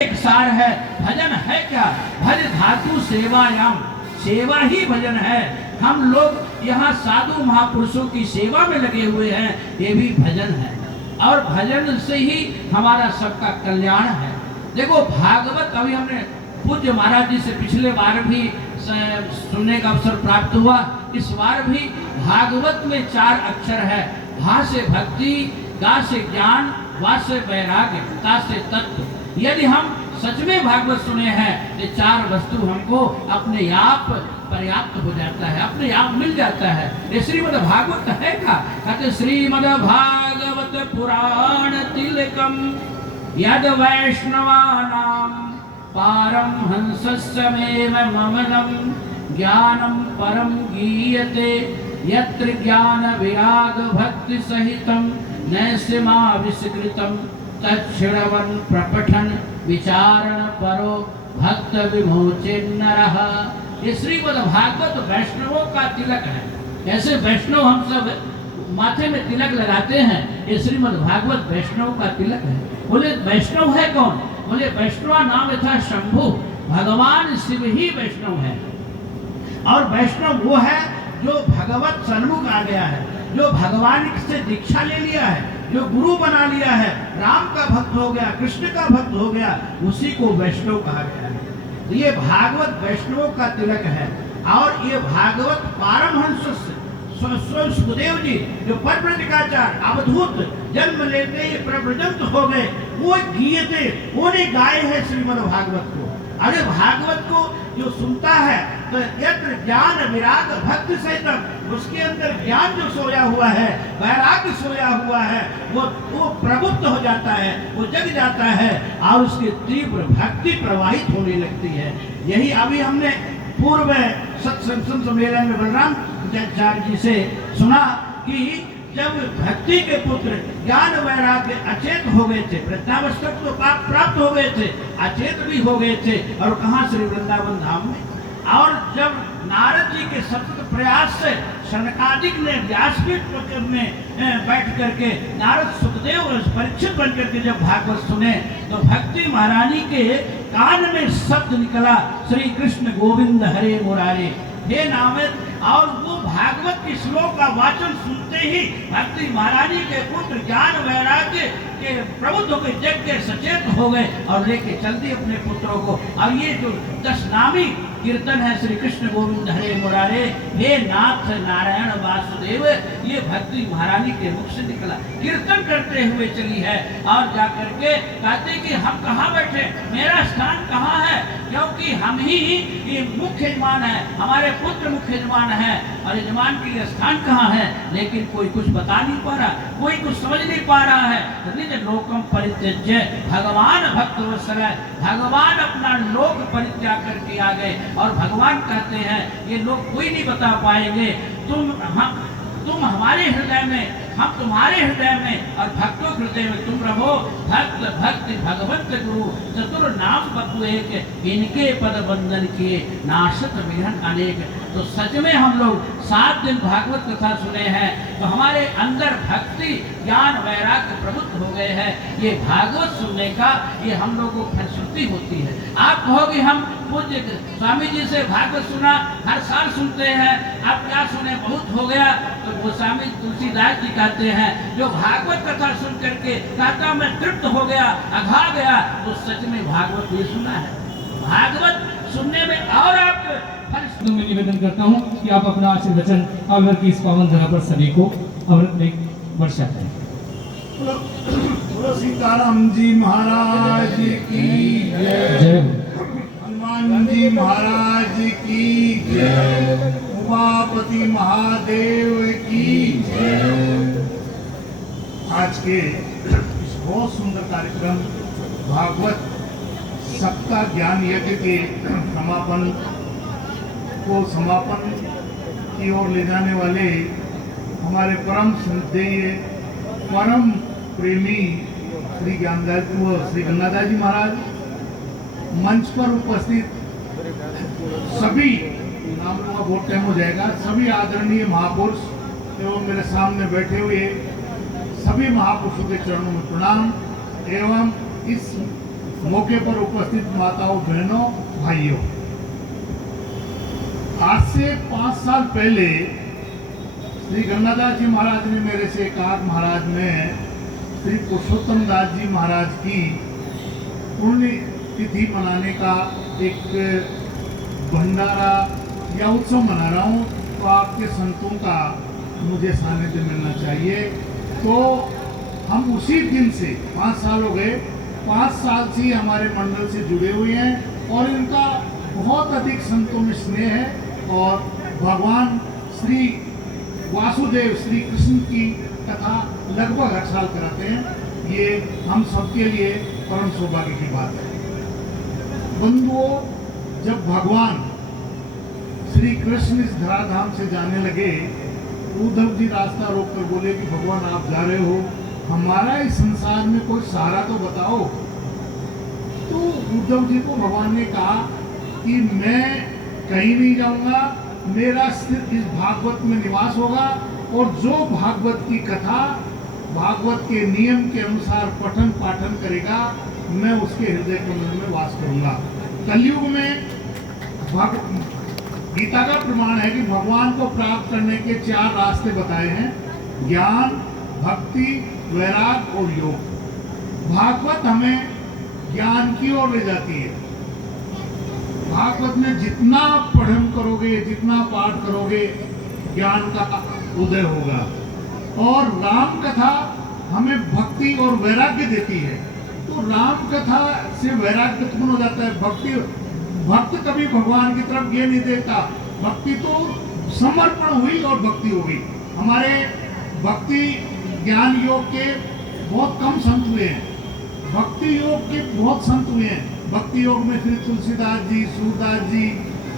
एक सार है। भजन है क्या? भज धातु सेवायाम, सेवा ही भजन है। हम लोग यहाँ साधु महापुरुषों की सेवा में लगे हुए हैं, ये भी भजन है। और भजन से ही हमारा सबका कल्याण है। देखो भागवत, अभी हमने पूज्य महाराज जी से पिछले बार भी सुनने का अवसर प्राप्त हुआ। इस बार भी भागवत में 4 अक्षर है। भा से भक्ति, गा से ज्ञान, वा से वैराग्य, ता से तत्व। यदि हम सच में भागवत सुने हैं तो 4 वस्तु हमको अपने आप पर्याप्त हो जाता है, अपने आप मिल जाता है। ये श्रीमद् भागवत है का? कहते श्रीमद् भागवत पुराण तिलकम यद वैष्णवानां पारमहंसस्यमेव ममलं ज्ञानं परं गीयते यत्र ज्ञान विराग भक्ति सहितं नैष्माविष्कृतं तच्छृण्वन् प्रपठन् विचारण परो भक्त विमोचेन्नरः। ये श्रीमद् भागवत वैष्णवों का तिलक है। ऐसे वैष्णव हम सब माथे में तिलक लगाते हैं, ये श्रीमद् भागवत वैष्णव का तिलक है। बोले वैष्णव है कौन? बोले वैष्णव नाम था शंभु, भगवान शिव ही वैष्णव है। और वैष्णव वो है जो भगवत सन्मुख आ गया है, जो भगवान से दीक्षा ले लिया है, जो गुरु बना लिया है, राम का भक्त हो गया, कृष्ण का भक्त हो गया, उसी को वैष्णव कहा गया है। तो ये भागवत वैष्णवों का तिलक है। और ये भागवत पारमहंस सुखदेव जी जो परव्रतिकाचार्य अवधूत जन्म लेते ही प्रव्रजंत हो गए, वो गीयते, उन्होंने गाए हैं श्रीमद् भागवत को। अरे भागवत को जो सुनता है तो यत्र ज्ञान विराग भक्ति सहित, उसके अंदर ज्ञान जो सोया हुआ है, वैराग्य सोया हुआ है, वो प्रबुद्ध हो जाता है, वो जग जाता है और उसकी तीव्र भक्ति प्रवाहित होने लगती है। यही अभी हमने पूर्व सत्संग सम्मेलन में बलराम जी से सुना कि जब भक्ति के पुत्र ज्ञान वैराग्य अचेत हो गए थे, प्रज्ञावस्था तो प्राप्त हो गए थे, अचेत भी हो गए थे, और कहाँ? श्री वृंदावन धाम में। और जब नारद जी के सतत प्रयास से शनकादिक ने व्यासपीठ में बैठ करके नारद सुखदेव परीक्षित बन करके जब भागवत सुने, तो भक्ति महारानी के कान में शब्द निकला, श्री कृष्ण गोविंद हरे मुरारे, हे नामद। और वो भागवत के श्लोक का वाचन सुनते ही भक्ति महारानी के पुत्र ज्ञान वैराग्य के प्रबुद्ध होकर जग के सचेत हो गए और लेके चल दिए अपने पुत्रों को। और ये जो 10 नामी कीर्तन है, श्री कृष्ण गोविंद हरे मुरारे, हे नाथ नारायण वासुदेव, ये भक्ति महारानी के मुख से निकला, कीर्तन करते हुए चली है। और जाकर के कहते कि हम कहाँ बैठे, मेरा स्थान कहाँ है, क्योंकि हम ही ये मुख्य यजमान है, हमारे पुत्र मुख्य यजमान है, और यजमान के लिए स्थान कहाँ है। लेकिन कोई कुछ बता नहीं पा रहा, कोई कुछ समझ नहीं पा रहा है। निज लोकम परित्यज्य, भगवान भक्त वत्सल है, भगवान अपना लोक परित्याग करके आ गए। और भगवान कहते हैं ये लोग कोई नहीं बता पाएंगे, तुम हमारे हृदय में, हम तुम्हारे हृदय में, और भक्तों हृदय में तुम रहो। भक्त भक्ति भगवंत गुरु चतुर नाम बतु एक, इनके पद बंधन किए नाशत विघ्न अनेक। तो सच में हम लोग 7 दिन भागवत कथा सुने हैं, तो हमारे अंदर भक्ति ज्ञान वैराग्य प्रबुद्ध हो गए हैं। ये भागवत सुनने का ये हम लोगों को फलश्रुति होती है। आप कहोगे हम पूज्य स्वामी जी से भागवत सुना, हर साल सुनते हैं, आप क्या सुने, बहुत हो गया। तो गोस्वामी तुलसीदास जी कहते हैं जो भागवत कथा सुन करके कहता मैं तृप्त हो गया, अघा गया, तो सच में भागवत ये सुना है। भागवत सुनने में और आप तो मैं निवेदन करता हूँ कि आप अपना आशीर्वचन अमृत की इस पावन धरा पर सभी को अमृत में वर्षा करें। बोलो सीताराम जी महाराज की जय हो। हनुमान जी महाराज की जय। उमापति महादेव की जय। आज के इस बहुत सुंदर कार्यक्रम भागवत सप्ताह ज्ञान यज्ञ के समापन की ओर ले जाने वाले हमारे परम श्रद्धेय परम प्रेमी श्री गंगादास जी महाराज, मंच पर उपस्थित सभी, नामों का बहुत टाइम हो जाएगा, सभी आदरणीय महापुरुष एवं मेरे सामने बैठे हुए सभी महापुरुषों के चरणों में प्रणाम। एवं इस मौके पर उपस्थित माताओं, बहनों, भाइयों, आज से 5 साल पहले श्री गंगादास जी महाराज ने मेरे से कहा, महाराज में श्री पुरुषोत्तम दास जी महाराज की पुण्य तिथि मनाने का एक भंडारा या उत्सव मना रहा हूँ, तो आपके संतों का मुझे सानिध्य मिलना चाहिए। तो हम उसी दिन से 5 साल हो गए, 5 साल से हमारे मंडल से जुड़े हुए हैं और इनका बहुत अधिक संतों में स्नेह है और भगवान श्री वासुदेव श्री कृष्ण की कथा लगभग हर साल कराते हैं। ये हम सबके लिए परम सौभाग्य की बात है। बंधुओं, जब भगवान श्री कृष्ण इस धराधाम से जाने लगे, उद्धव जी रास्ता रोककर बोले कि भगवान आप जा रहे हो, हमारा इस संसार में कोई सहारा तो बताओ। तो उद्धव जी को भगवान ने कहा कि मैं कहीं नहीं जाऊंगा, मेरा सिर्फ इस भागवत में निवास होगा और जो भागवत की कथा भागवत के नियम के अनुसार पठन पाठन करेगा, मैं उसके हृदय कमल में वास करूंगा। कलयुग में गीता का प्रमाण है कि भगवान को प्राप्त करने के 4 रास्ते बताए हैं, ज्ञान, भक्ति, वैराग और योग। भागवत हमें ज्ञान की ओर ले जाती है। भागवत में जितना पठन करोगे, जितना पाठ करोगे, ज्ञान का उदय होगा। और राम कथा हमें भक्ति और वैराग्य देती है। तो राम कथा से वैराग्य उत्पन्न हो जाता है। भक्त कभी भगवान की तरफ ये नहीं देखता, भक्ति तो समर्पण हुई और भक्ति हो गई। हमारे भक्ति ज्ञान योग के बहुत कम संत हुए हैं, भक्ति योग के बहुत संत हुए हैं। भक्ति योग में श्री तुलसीदास जी, सूरदास जी,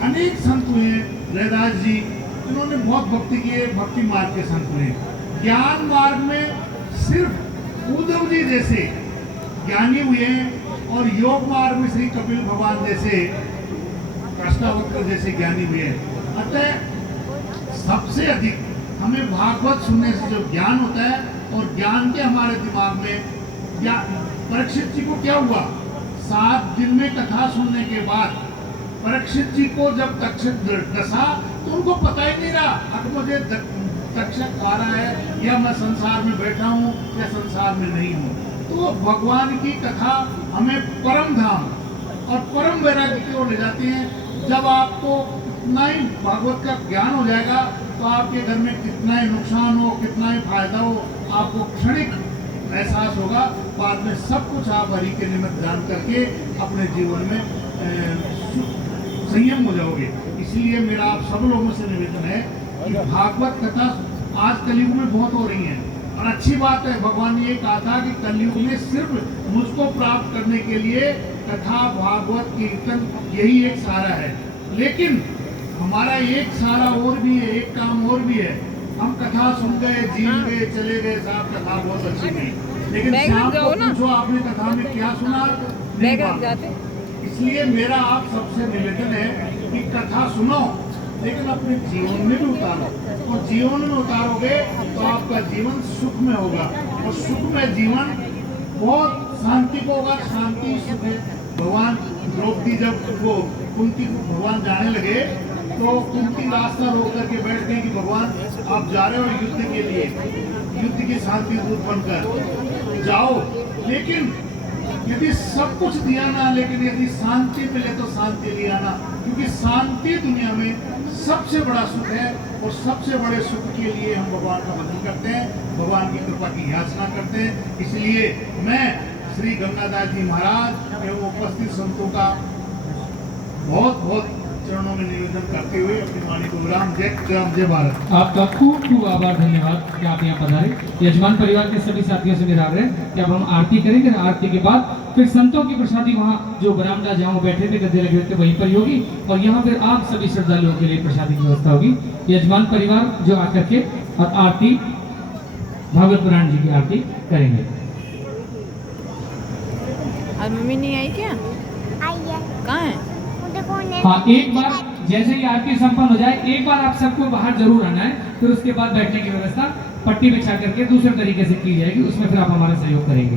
अनेक संत हुए हैं, रैदास जी, इन्होंने बहुत भक्ति किए, भक्ति मार्ग के संत हुए। ज्ञान मार्ग में सिर्फ उद्धव जी जैसे ज्ञानी हुए हैं और योग मार्ग में श्री कपिल भगवान जैसे, कृष्णावक्र जैसे ज्ञानी हुए हैं। अतः सबसे अधिक हमें भागवत सुनने से जो ज्ञान होता है और ज्ञान के हमारे दिमाग में परीक्षित जी को क्या हुआ, 7 दिन में कथा सुनने के बाद परीक्षित जी को जब तक्षक डसा तो उनको पता ही नहीं रहा अब मुझे तक्षक खा रहा है या मैं संसार में बैठा हूँ या संसार में नहीं हूँ। तो भगवान की कथा हमें परम धाम और परम वैराग्य की ओर ले जाती है। जब आपको कितना ही भागवत का ज्ञान हो जाएगा तो आपके घर में कितना ही नुकसान हो, कितना ही फायदा हो, आपको क्षणिक एहसास होगा। बाद में सब कुछ आप हरि के निमित्त जान करके अपने जीवन में संयम हो जाओगे। इसलिए मेरा आप सब लोगों से निवेदन है कि भागवत कथा आज कलयुग में बहुत हो रही है और अच्छी बात है। भगवान ने ये कहा था कि कलयुग में सिर्फ मुझको प्राप्त करने के लिए कथा, भागवत, कीर्तन यही एक सहारा है। लेकिन हमारा एक सहारा और भी है, एक काम और भी है। हम कथा सुन गए, जीन गए, चले गए, साहब कथा बहुत अच्छी थी, लेकिन शाम को पूछो आपने कथा में क्या सुना, नहीं पाते। इसलिए मेरा आप सबसे निवेदन है कि कथा सुनो लेकिन अपने जीवन में भी उतारो, और जीवन में उतारोगे तो आपका जीवन सुख में होगा और सुख में जीवन बहुत शांति को होगा। शांति सुख है। भगवान द्रौपदी जब वो कुंती को भगवान जाने लगे तो कुंती रास्ता रोक करके बैठ गई कि भगवान आप जा रहे हो युद्ध के लिए, युद्ध की शांति दूत बनकर जाओ, लेकिन यदि सब कुछ दिया ना, लेकिन यदि शांति मिले तो शांति ले आना, क्योंकि शांति दुनिया में सबसे बड़ा सुख है और सबसे बड़े सुख के लिए हम भगवान का भजन करते हैं, भगवान की कृपा की याचना करते हैं। इसलिए मैं श्री गंगादास जी महाराज एवं उपस्थित संतों का बहुत बहुत चरणों में निवेदन करते हुए अपनी वाणी को विराम। जय भारत। आपका खूब खूब आभार, धन्यवाद कि आप यहाँ पधारे। यजमान परिवार के सभी साथियों से मेरा आग्रह है कि अब हम आरती करेंगे। आरती के बाद फिर संतों की प्रसादी वहाँ जो बरामदा जहाँ बैठे थे, गद्दे लगे थे, वहीं पर होगी और यहाँ फिर आप सभी श्रद्धालुओं के लिए प्रसादी की व्यवस्था होगी। यजमान परिवार जो आकर के और आरती भागवत पुराण जी की आरती करेंगे। आज मम्मी नहीं आई क्या? आई है। कहाँ है? हाँ, एक बार जैसे ही आरती संपन्न हो जाए, एक बार आप सबको बाहर जरूर आना है, फिर उसके बाद बैठने की व्यवस्था पट्टी बिछा करके दूसरे तरीके से की जाएगी, उसमें फिर आप हमारा सहयोग करेंगे।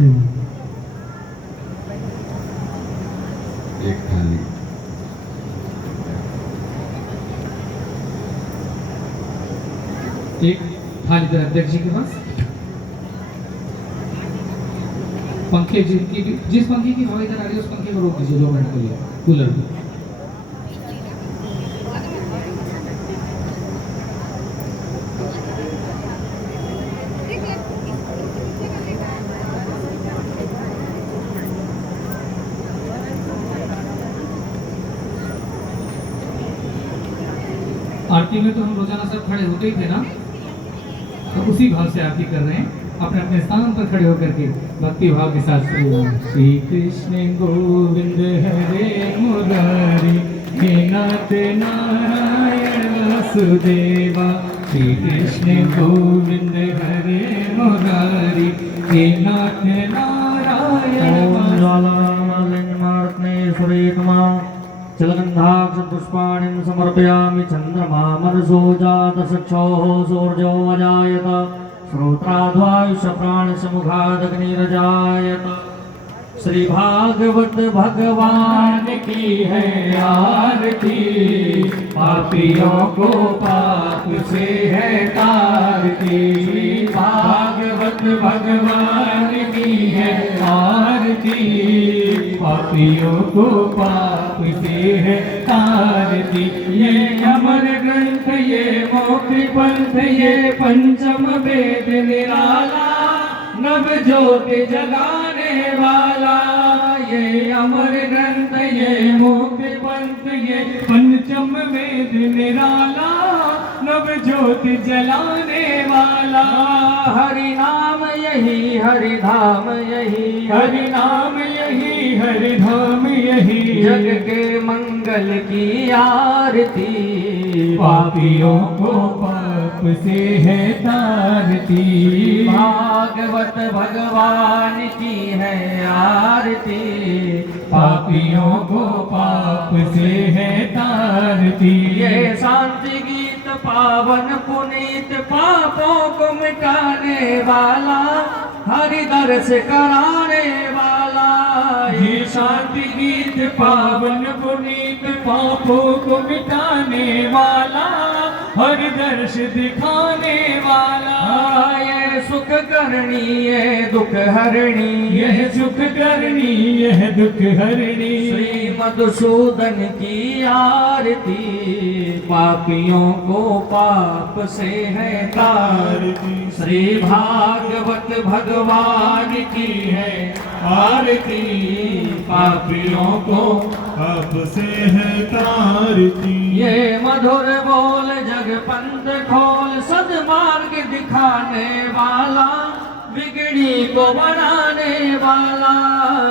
श्रीमान। एक थाली एक थाली इधर अध्यक्ष जी के पास। पंखे जिस पंखे की हवा इधर आ रही है उस पंखे को रोक दीजिए 2 मिनट के लिए, कूलर को। आरती में तो हम रोजाना सब खड़े होते ही थे ना, तो उसी भाव से आरती कर रहे हैं। अपने अपने स्थान पर खड़े होकर के भक्ति भाव के साथ श्री कृष्ण गोविंद हरे मुरारी हे नाथ नारायण वासुदेवा। श्री कृष्ण गोविंद हरे मुरारी हे नाथ नारायण चलगन्धाक्ष पुष्पाणिं समर्पयामि। चन्द्रमा मनसो जातचक्षोः सूर्यो अजायत श्रोत्राद्वायुष प्राणसमुखादग्निरजायत। श्री भागवत भगवान की है आरती, पापियों को पाप से है तारती। श्री भागवत भगवान की है आरती, पापियों को पाप से है तारती। ये अमर ग्रंथ ये मोक्ष पंथ ये पंचम वेद निराला, नव ज्योति जगाने वाला। ये अमर ग्रंथ ये मोक्ष पंथ ये पंचम वेद निराला, नव ज्योति जलाने वाला। हरि नाम यही हरि धाम यही, हरि नाम यही हरि धाम यही। जग के मंगल की आरती, पापियों को पाप से है तारती। भागवत भगवान की है आरती, पापियों को पाप से है तारती। ये शांति गीत पावन पुनीत, पापों को मिटाने वाला, हरि दर्श कराने वाला। ये शांति गीत पावन पुनीत, पापों को मिटाने वाला, हरि दर्श दिखाने वाला। ये सुख करनी ये दुख हरणी, यह सुख करनी यह दुख हरणी। श्री मधुसूदन की आरती, पापियों को पाप से है तारती। श्री भागवत भगवान की है आरती, पापियों को पाप से है तारती। ये मधुर बोल जग पंथ खोल, सद्मार्ग दिखाने वाला, बिगड़ी को बनाने वाला।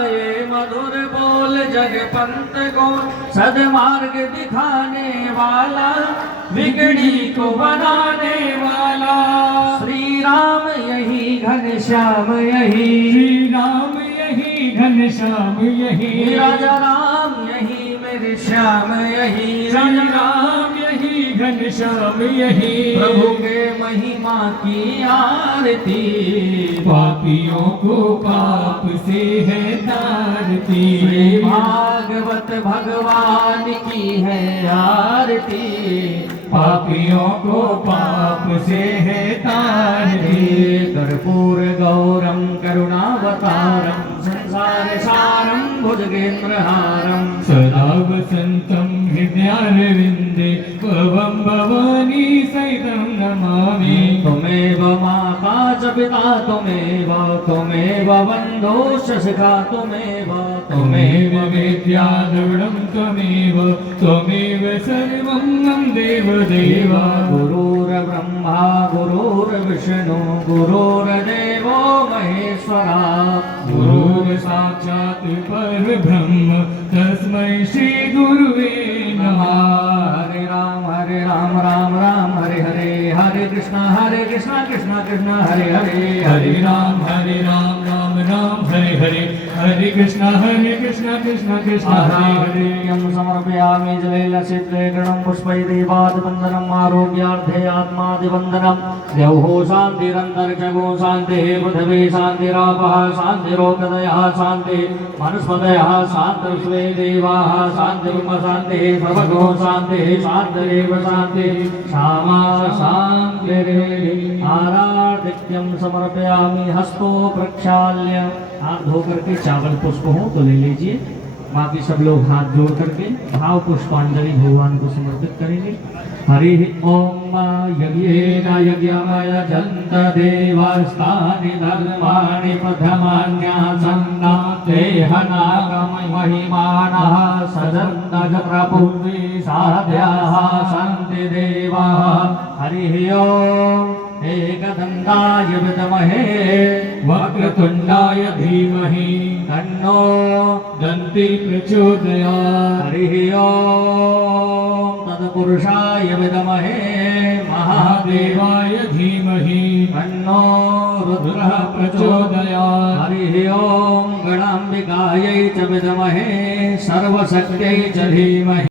ये मधुर बोल जग पंथ खोल, सद्मार्ग दिखाने वाला, बिगड़ी को बनाने वाला। श्री राम यही घनश्याम यही, श्री राम यही घनश्याम यही। राजा राम यही मेरे श्याम यही, राजा राम यही घनश्याम यही। प्रभु के महिमा की आरती, पापियों को पाप से है तारती। श्री भागवत भगवान की है आरती, पापियों को पाप से है तारती। कर्पूर गौरम करुणावतारम, संसार सारम भुजगेन्द्रहारम, सदा वसंतम हृदयारविंदे, भवं भवानी सहितं नमामि। त्वमेव माता च पिता त्वमेव बन्धो सखा त्वमेव वेद्या द्रविणं त्वमेव सर्वं मम देव। गुरुर्ब्रह्मा गुरुर्विष्णु गुरुर्देवो महेश्वरा, गुरुर्साक्षात् परब्रह्म तस्मै श्री गुरुवे नमः। हरे राम राम राम हरे हरे, हरे कृष्णा कृष्णा कृष्णा हरे हरे। हरे राम राम राम हरे हरे हरे कृष्ण कृष्ण कृष्ण हरे हरे यं समर्पयामि जलेलसिद्रे गणं पुष्पैर्देवादिवन्दनम् आरोग्यार्थे आत्मादिवन्दनम् द्यौः शान्तिरन्तरिक्षगो शान्तिः पृथिवी शान्तिरापः शान्तिरोगदयः शान्तिः मनुष्पदयः शान्तिर्स्वे देवाः शान्तिर्म शान्तिः सर्वगो शान्तिः शान्तिरेव शान्तिः श्यामा शान्तिरेव आराधिक्यं समर्पयामि हस्तो प्रक्षाल्य हाथ धो करके चावल पुष्प हो तो ले लीजिए बाकी सब लोग हाथ जोड़ करके भाव पुष्पांजलि भगवान को समर्पित करेंगे हरि ओम यज्ञेन यज्ञमयजन्त देवास्तानि धर्माणि प्रथमान्यासन्ना देहनागमहिमानः सजन्त जत्रपुर्वी साध्याः सन्ति देवाः हरि ओम एकदन्ताय विद्महे वक्रतुण्डाय धीमहि तन्नो दन्ति प्रचोदयात् हरि ओम तत्पुरुषाय विद्महे महादेवाय महादेवाय धीमहि तन्नो रुद्रः रुद्रः प्रचोदयात् हरि ओम गणाम्बिकायै च विद्महे सर्वशक्त्यै च धीमहि